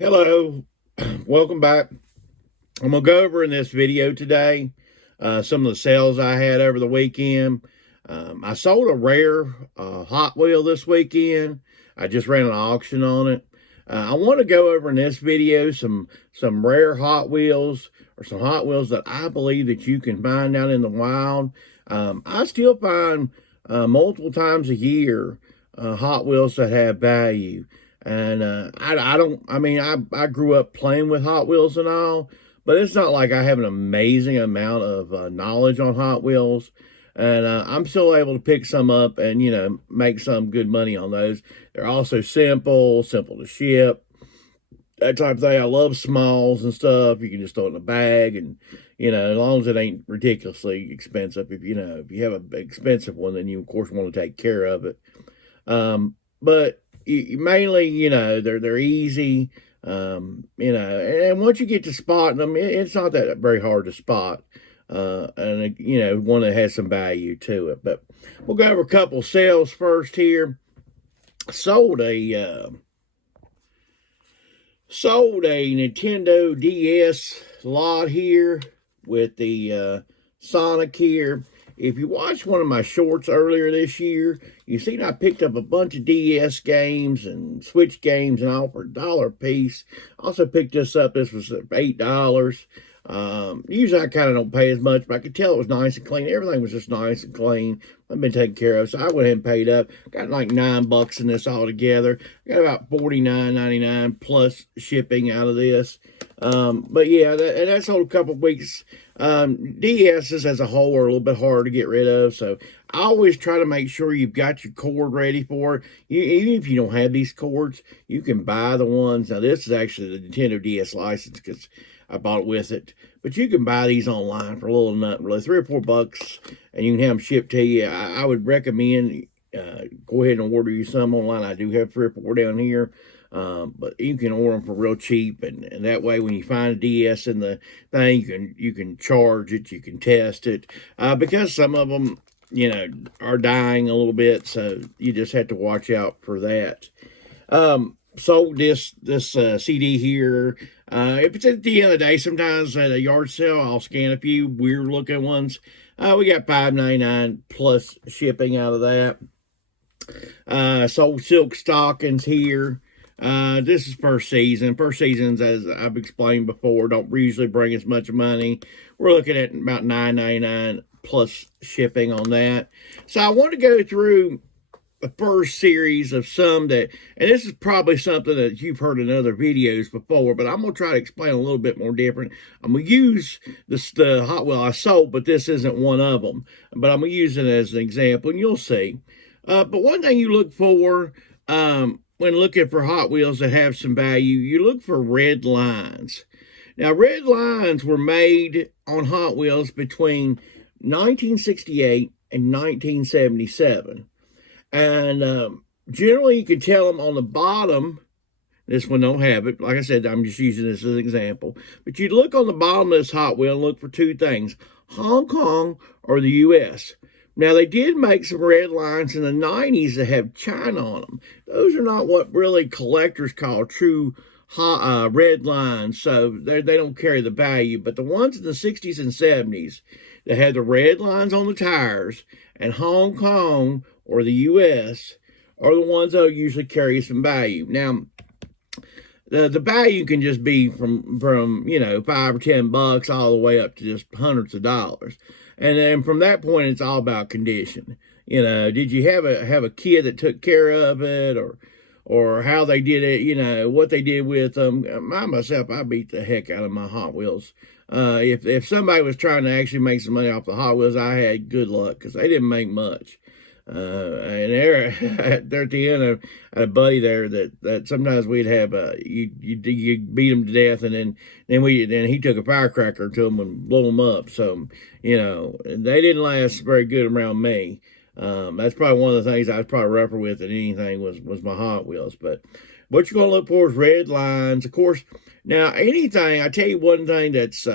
Hello, welcome back. I'm going to go over in this video today some of the sales I had over the weekend. I sold a rare Hot Wheel this weekend. I just ran an auction on it. I want to go over in this video some rare Hot Wheels or some Hot Wheels that I believe that you can find out in the wild. I still find multiple times a year Hot Wheels that have value. And I grew up playing with Hot Wheels and all, but it's not like I have an amazing amount of knowledge on Hot Wheels. And I'm still able to pick some up and, make some good money on those. They're also simple to ship, that type of thing. I love smalls and stuff. You can just throw it in a bag and, as long as it ain't ridiculously expensive. If you have an expensive one, then you, of course, want to take care of it. But mainly, they're easy, and once you get to spotting them, it's not that very hard to spot, and one that has some value to it. But we'll go over a couple sales first here. Sold a Nintendo DS lot here with the Sonic here. If you watched one of my shorts earlier this year, you seen I picked up a bunch of DS games and Switch games and all for $1 a piece. Also picked this up. This was $8. Usually I kind of don't pay as much, but I could tell it was nice and clean. Everything was just nice and clean. I've been taken care of, so I went ahead and paid up. Got like $9 in this altogether. Got about $49.99 plus shipping out of this. But yeah, that's sold a couple of weeks. DSs as a whole are a little bit hard to get rid of, so I always try to make sure you've got your cord ready for it. Even if you don't have these cords, you can buy the ones. Now, this is actually the Nintendo DS license because I bought it with it. But you can buy these online for a little nothing, really, $3 or $4, and you can have them shipped to you. I would recommend go ahead and order you some online. I do have 3 or 4 down here. But you can order them for real cheap, and that way when you find a DS in the thing, you can charge it, you can test it, because some of them, are dying a little bit, so you just have to watch out for that. Sold this CD here. If it's at the end of the day, sometimes at a yard sale, I'll scan a few weird looking ones. We got $5.99 plus shipping out of that. Sold silk stockings here. This is per season. Per seasons, as I've explained before, don't usually bring as much money. We're looking at about $9.99 plus shipping on that. So I want to go through the first series of some that, and this is probably something that you've heard in other videos before, but I'm going to try to explain a little bit more different. I'm going to use the Hot Wheel I sold, but this isn't one of them. But I'm going to use it as an example, and you'll see. But one thing you look for, when looking for Hot Wheels that have some value, you look for red lines. Now, red lines were made on Hot Wheels between 1968 and 1977. And generally, you can tell them on the bottom. This one don't have it. Like I said, I'm just using this as an example. But you look on the bottom of this Hot Wheel and look for 2 things: Hong Kong or the U.S. Now, they did make some red lines in the 90s that have China on them. Those are not what really collectors call true red lines, so they don't carry the value. But the ones in the 60s and 70s that had the red lines on the tires and Hong Kong or the U.S. are the ones that usually carry some value. Now, the value can just be from $5 or $10 all the way up to just hundreds of dollars. And then from that point, it's all about condition. Did you have a kid that took care of it, or how they did it? What they did with them. Myself, I beat the heck out of my Hot Wheels. If somebody was trying to actually make some money off the Hot Wheels, I had good luck because they didn't make much. And they're at the end of a buddy there that sometimes we'd have you beat them to death, and then he took a firecracker to them and blew them up. So they didn't last very good around me. That's probably one of the things I was probably rougher with than anything was my Hot Wheels. But what you're going to look for is red lines, of course. Now, anything, I tell you one thing that's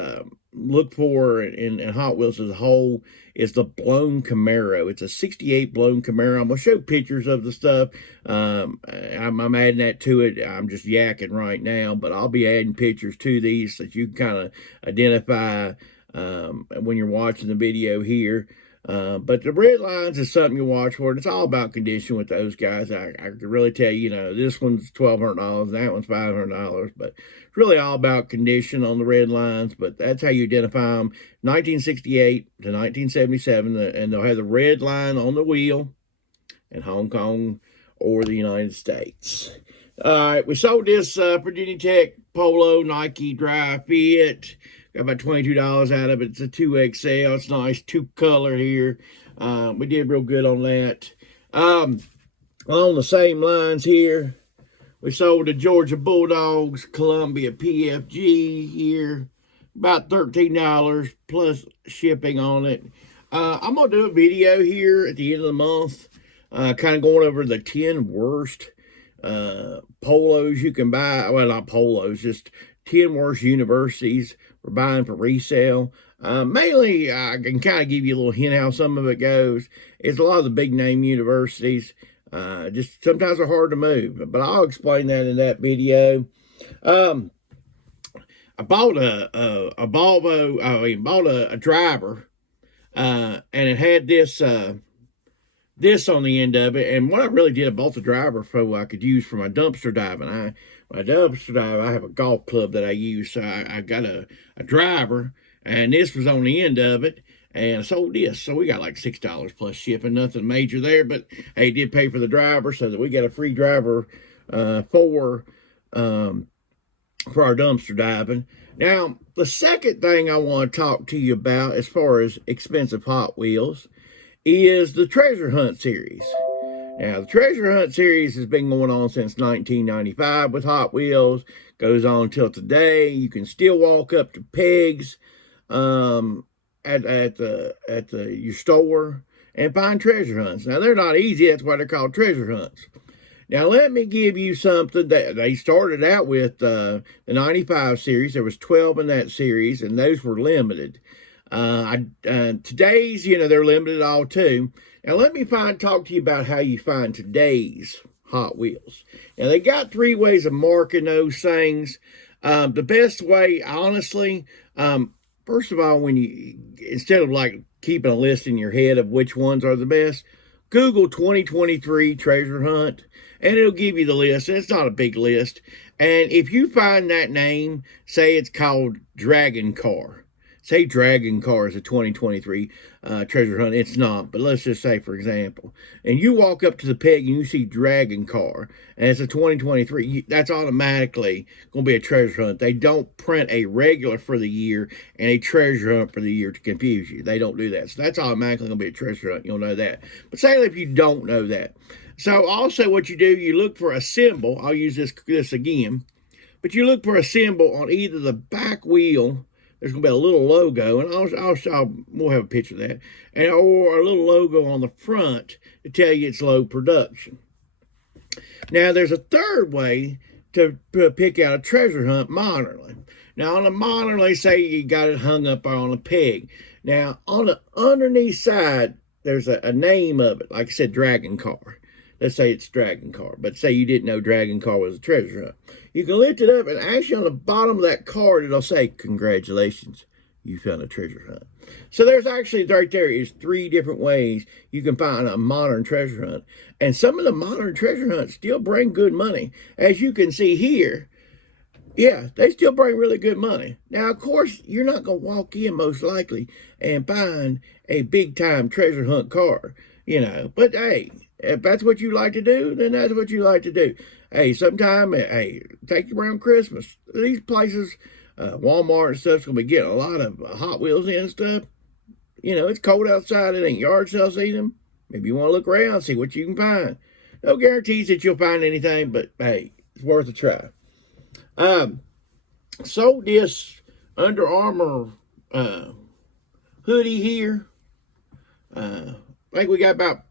look for in Hot Wheels as a whole is the blown Camaro. It's a 68 blown Camaro. I'm going to show pictures of the stuff. I'm adding that to it. I'm just yakking right now, but I'll be adding pictures to these so that you can kind of identify when you're watching the video here. But the red lines is something you watch for. It's all about condition with those guys. I can really tell you, this one's $1,200, that one's $500, but it's really all about condition on the red lines. But that's how you identify them. 1968 to 1977, and they'll have the red line on the wheel in Hong Kong or the United States. All right, we sold this Virginia Tech Polo Nike Dry Fit. Got about $22 out of it. It's a 2XL. It's nice, two color here. We did real good on that. On the same lines here, we sold the Georgia Bulldogs Columbia PFG here. About $13 plus shipping on it. I'm going to do a video here at the end of the month, kind of going over the 10 worst polos you can buy. Well, not polos, just 10 worst universities we're buying for resale. Mainly, I can kind of give you a little hint how some of it goes. It's a lot of the big name universities. Just sometimes they're hard to move, but I'll explain that in that video. I bought a Volvo. I bought a driver, and it had this on the end of it. And what I really did, I bought the driver so I could use for my dumpster diving. I have a golf club that I use, so I got a driver, and this was on the end of it, and I sold this. So we got like $6 plus shipping, nothing major there, but hey, did pay for the driver, so that we got a free driver for our dumpster diving. Now, the second thing I want to talk to you about as far as expensive Hot Wheels is the Treasure Hunt series. Now, the Treasure Hunt series has been going on since 1995 with Hot Wheels. Goes on till today. You can still walk up to pegs at your store and find treasure hunts. Now, they're not easy. That's why they're called treasure hunts. Now, let me give you something that they started out with, the 95 series. There was 12 in that series, and those were limited. Today's, they're limited all too. Now, let me talk to you about how you find today's Hot Wheels. Now, they got 3 ways of marking those things. The best way, honestly, first of all, instead of like keeping a list in your head of which ones are the best, Google 2023 Treasure Hunt, and it'll give you the list. And it's not a big list. And if you find that name, say it's called Dragon Car. Say Dragon Car is a 2023 treasure hunt. It's not, but let's just say, for example, and you walk up to the peg and you see Dragon Car, and it's a 2023, that's automatically going to be a treasure hunt. They don't print a regular for the year and a treasure hunt for the year to confuse you. They don't do that. So that's automatically going to be a treasure hunt. You'll know that. But say if you don't know that. So also what you do, you look for a symbol. I'll use this again. But you look for a symbol on either the back wheel. There's going to be a little logo, and we'll have a picture of that, or a little logo on the front to tell you it's low production. Now, there's a third way to pick out a treasure hunt modernly. Now, on a modernly, say you got it hung up on a peg. Now, on the underneath side, there's a name of it. Like I said, Dragon Car. Let's say it's Dragon Car, but say you didn't know Dragon Car was a treasure hunt. You can lift it up, and actually on the bottom of that card, it'll say, congratulations, you found a treasure hunt. So there's actually, right there is 3 different ways you can find a modern treasure hunt. And some of the modern treasure hunts still bring good money. As you can see here, yeah, they still bring really good money. Now, of course, you're not going to walk in, most likely, and find a big-time treasure hunt car, But, hey, if that's what you like to do, then that's what you like to do. Hey, take you around Christmas. These places, Walmart and stuff's going to be getting a lot of Hot Wheels in and stuff. It's cold outside. It ain't yard sale season. Maybe you want to look around, see what you can find. No guarantees that you'll find anything, but, hey, it's worth a try. Sold this Under Armour hoodie here. I think we got about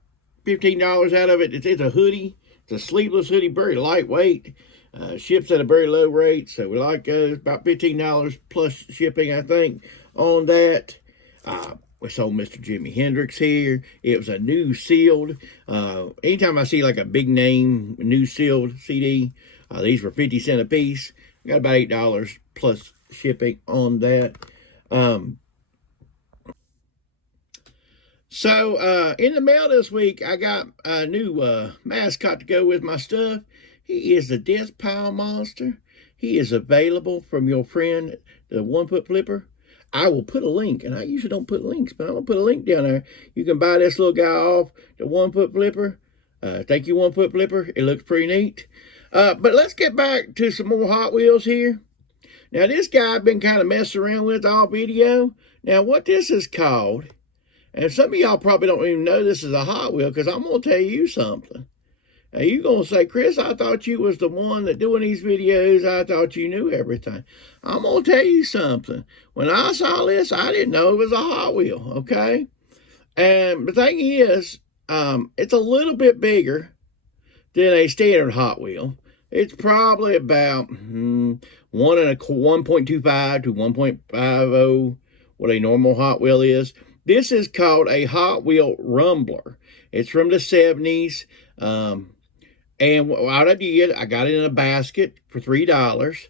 $15 out of it. It's a hoodie. It's a sleeveless hoodie, very lightweight. Ships at a very low rate, so we like about $15 plus shipping, I think, on that. We sold Mr. Jimi Hendrix here. It was a new sealed. Anytime I see like a big name, new sealed CD, these were 50 cents a piece. Got about $8 plus shipping on that. So in the mail this week, I got a new mascot to go with my stuff. He is the Death Pile Monster. He is available from your friend, the 1 Foot Flipper. I will put a link, and I usually don't put links, but I'm going to put a link down there. You can buy this little guy off the 1 Foot Flipper. Thank you, 1 Foot Flipper. It looks pretty neat. But let's get back to some more Hot Wheels here. Now, this guy I've been kind of messing around with all video. Now, what this is called, and some of y'all probably don't even know this is a Hot Wheel, because I'm going to tell you something. Now, you're going to say, Chris, I thought you was the one that doing these videos. I thought you knew everything. I'm going to tell you something. When I saw this, I didn't know it was a Hot Wheel, okay? And the thing is, it's a little bit bigger than a standard Hot Wheel. It's probably about 1.25 to 1.50, what a normal Hot Wheel is. This is called a Hot Wheel Rumbler. It's from the 70s. And what I did, I got it in a basket for $3.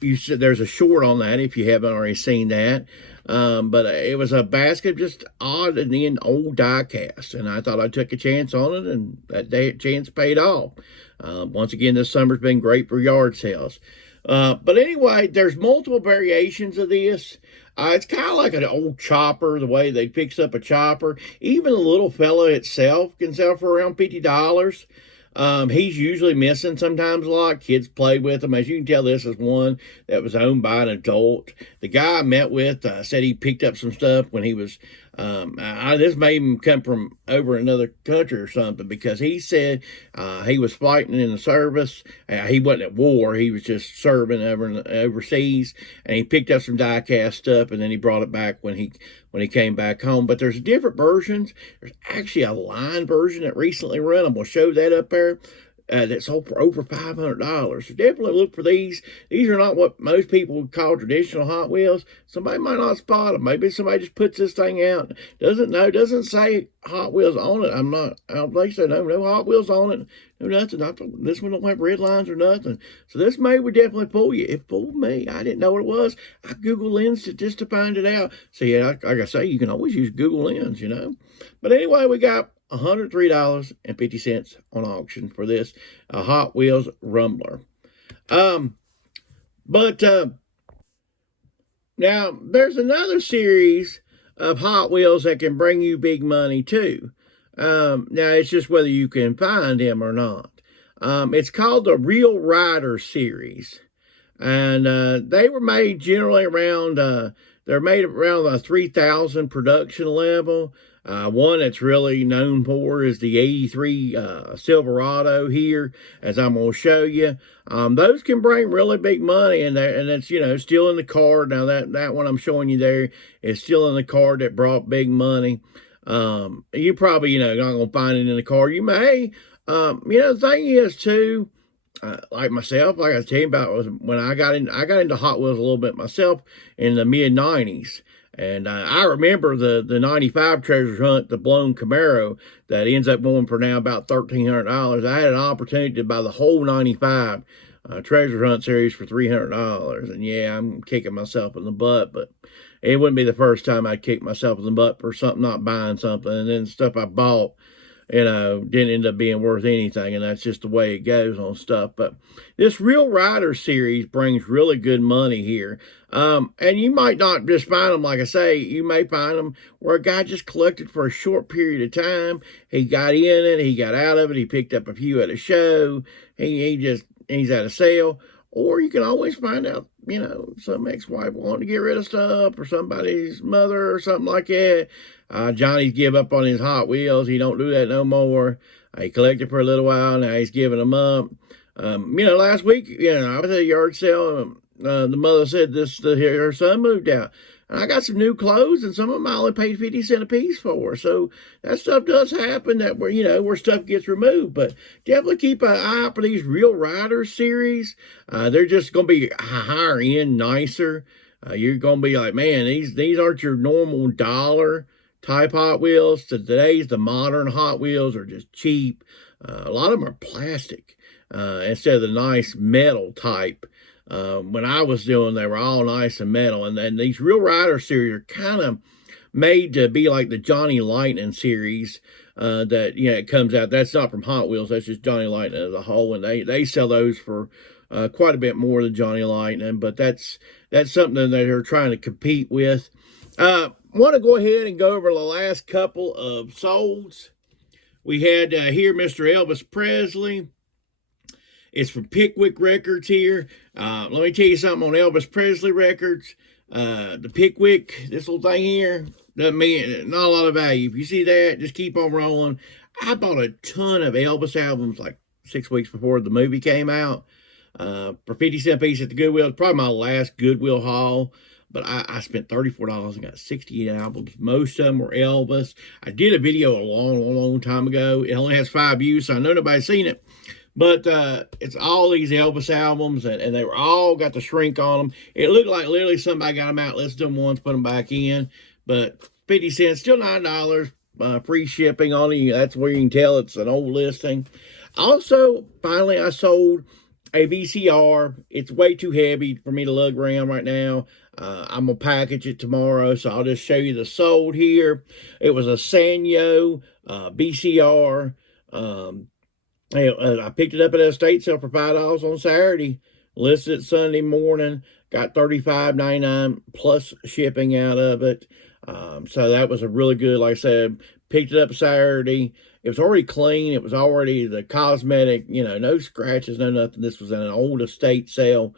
You said there's a short on that if you haven't already seen that. But it was a basket, just odd and then old die cast. And I thought I took a chance on it, and that chance paid off. Once again, this summer's been great for yard sales. But anyway, there's multiple variations of this. It's kind of like an old chopper, the way they fix up a chopper. Even the little fella itself can sell for around $50. He's usually missing sometimes a lot. Kids play with him. As you can tell, this is one that was owned by an adult. The guy I met with said he picked up some stuff when he was, this may even come from over another country or something, because he said he was fighting in the service. He wasn't at war. He was just serving overseas, and he picked up some die-cast stuff, and then he brought it back when he came back home. But there's different versions. There's actually a line version that recently run. I'm going to show that up there. That sold for over $500. So definitely look for these. These are not what most people would call traditional Hot Wheels. Somebody might not spot them. Maybe somebody just puts this thing out. Doesn't say Hot Wheels on it. I don't think so. No Hot Wheels on it. No nothing. This one don't have red lines or nothing. So this may would definitely fool you. It fooled me. I didn't know what it was. I Googled Lens just to find it out. So yeah, like I say, you can always use Google Lens, you know. But anyway, we got $103.50 on auction for this Hot Wheels Rumbler. Now there's another series of Hot Wheels that can bring you big money too. Now it's just whether you can find them or not. It's called the Real Rider series, and they were made generally around. They're made around a 3,000 production level. One that's really known for is the 83 Silverado here, as I'm going to show you. Those can bring really big money, and that's, you know, still in the card. Now, that one I'm showing you there is still in the card that brought big money. You probably, you know, not going to find it in the card. You may. The thing is, too, like myself, like I was telling you about, was when I got into Hot Wheels a little bit myself in the mid-90s. And I remember the 95 Treasure Hunt, the blown Camaro, that ends up going for now about $1,300. I had an opportunity to buy the whole 95 Treasure Hunt series for $300. And yeah, I'm kicking myself in the butt, but it wouldn't be the first time I'd kick myself in the butt for something, not buying something. And then stuff I bought, you know, didn't end up being worth anything, and that's just the way it goes on stuff. But this Real Rider series brings really good money here. And you might not just find them, like I say, you may find them where a guy just collected for a short period of time. He got in it, he got out of it, he picked up a few at a show, he's at a sale. Or you can always find out, you know, some ex-wife wanting to get rid of stuff, or somebody's mother or something like that. Johnny's give up on his Hot Wheels. He don't do that no more. He collected for a little while. Now he's giving them up. Last week, I was at a yard sale. The mother said her son moved out. And I got some new clothes, and some of them I only paid 50 cents a piece for. So that stuff does happen, that where stuff gets removed. But definitely keep an eye out for these Real Riders series. They're just going to be higher end, nicer. You're going to be like, man, these aren't your normal dollar type Hot Wheels. Today's the modern Hot Wheels are just cheap. A lot of them are plastic instead of the nice metal type. When I was doing, they were all nice and metal. And these Real Rider series are kind of made to be like the Johnny Lightning series that, it comes out. That's not from Hot Wheels. That's just Johnny Lightning as a whole. And they sell those for quite a bit more than Johnny Lightning. But that's something that they're trying to compete with. Want to go ahead and go over the last couple of solds. We had here Mr. Elvis Presley. It's from Pickwick Records here. Let me tell you something on Elvis Presley records. The Pickwick, this little thing here, doesn't mean not a lot of value. If you see that, just keep on rolling. I bought a ton of Elvis albums like 6 weeks before the movie came out for 50 cents a piece at the Goodwill. It's probably my last Goodwill haul. But I spent $34 and got 68 albums. Most of them were Elvis. I did a video a long time ago. It only has 5 views, so I know nobody's seen it. But it's all these Elvis albums, and they were all got the shrink on them. It looked like literally somebody got them out, listed them once, put them back in. But 50 cents, still $9, free shipping on it. That's where you can tell it's an old listing. Also, finally, I sold a VCR. It's way too heavy for me to lug around right now. I'm going to package it tomorrow, so I'll just show you the sold here. It was a Sanyo VCR. I picked it up at a estate sale for $5 on Saturday. Listed it Sunday morning. Got $35.99 plus shipping out of it. So that was a really good, like I said, picked it up Saturday. It was already clean. It was already the cosmetic, no scratches, no nothing. This was an old estate sale.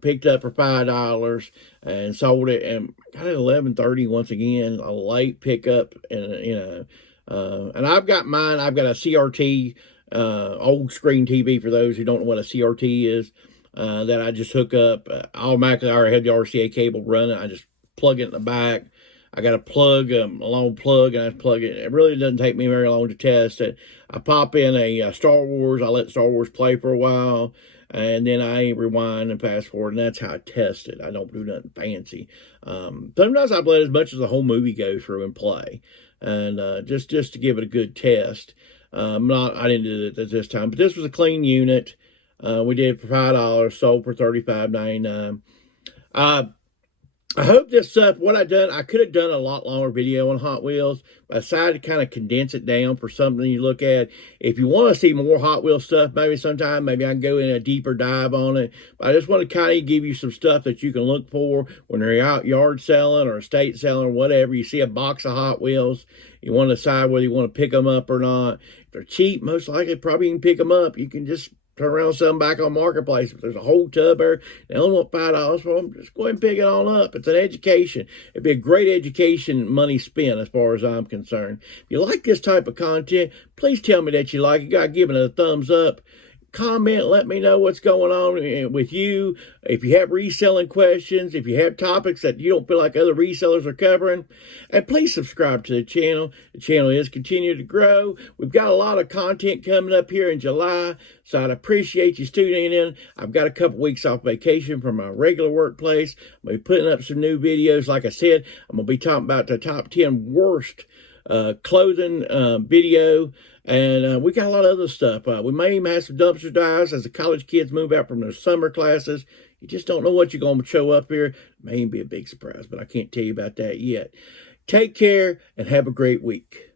Picked up for $5 and sold it, and got it at 11:30 once again. A late pickup, and and I've got mine. I've got a CRT, old screen TV for those who don't know what a CRT is. That I just hook up automatically. I already had the RCA cable running. I just plug it in the back. I got a plug, a long plug, and I plug it. It really doesn't take me very long to test it. I pop in a Star Wars. I let Star Wars play for a while, and then I rewind and fast forward, and that's how I test it. I don't do nothing fancy. Sometimes I've let as much as the whole movie go through and play, and just to give it a good test. I didn't do it at this time, but this was a clean unit. We did it for $5, sold for $35.99. I hope this stuff, what I could have done a lot longer video on Hot Wheels, but I decided to kind of condense it down for something you look at. If you want to see more Hot Wheels stuff, maybe sometime, maybe I can go in a deeper dive on it. But I just want to kind of give you some stuff that you can look for when you're out yard selling or estate selling or whatever. You see a box of Hot Wheels, you want to decide whether you want to pick them up or not. If they're cheap, most likely probably you can pick them up. You can just turn around and sell them back on Marketplace. If there's a whole tub there, they only want $5 for them, just go ahead and pick it all up. It's an education. It'd be a great education money spent as far as I'm concerned. If you like this type of content, please tell me that you like it. You got to give it a thumbs up. Comment, let me know what's going on with you. If you have reselling questions, if you have topics that you don't feel like other resellers are covering, and please subscribe to the channel. The channel is continuing to grow. We've got a lot of content coming up here in July, so I'd appreciate you tuning in. I've got a couple weeks off vacation from my regular workplace. I'm going to be putting up some new videos. Like I said, I'm going to be talking about the top 10 worst clothing video, and we got a lot of other stuff. We may even have some dumpster dives as the college kids move out from their summer classes. You just don't know what you're going to show up here. It may even be a big surprise, but I can't tell you about that yet. Take care and have a great week.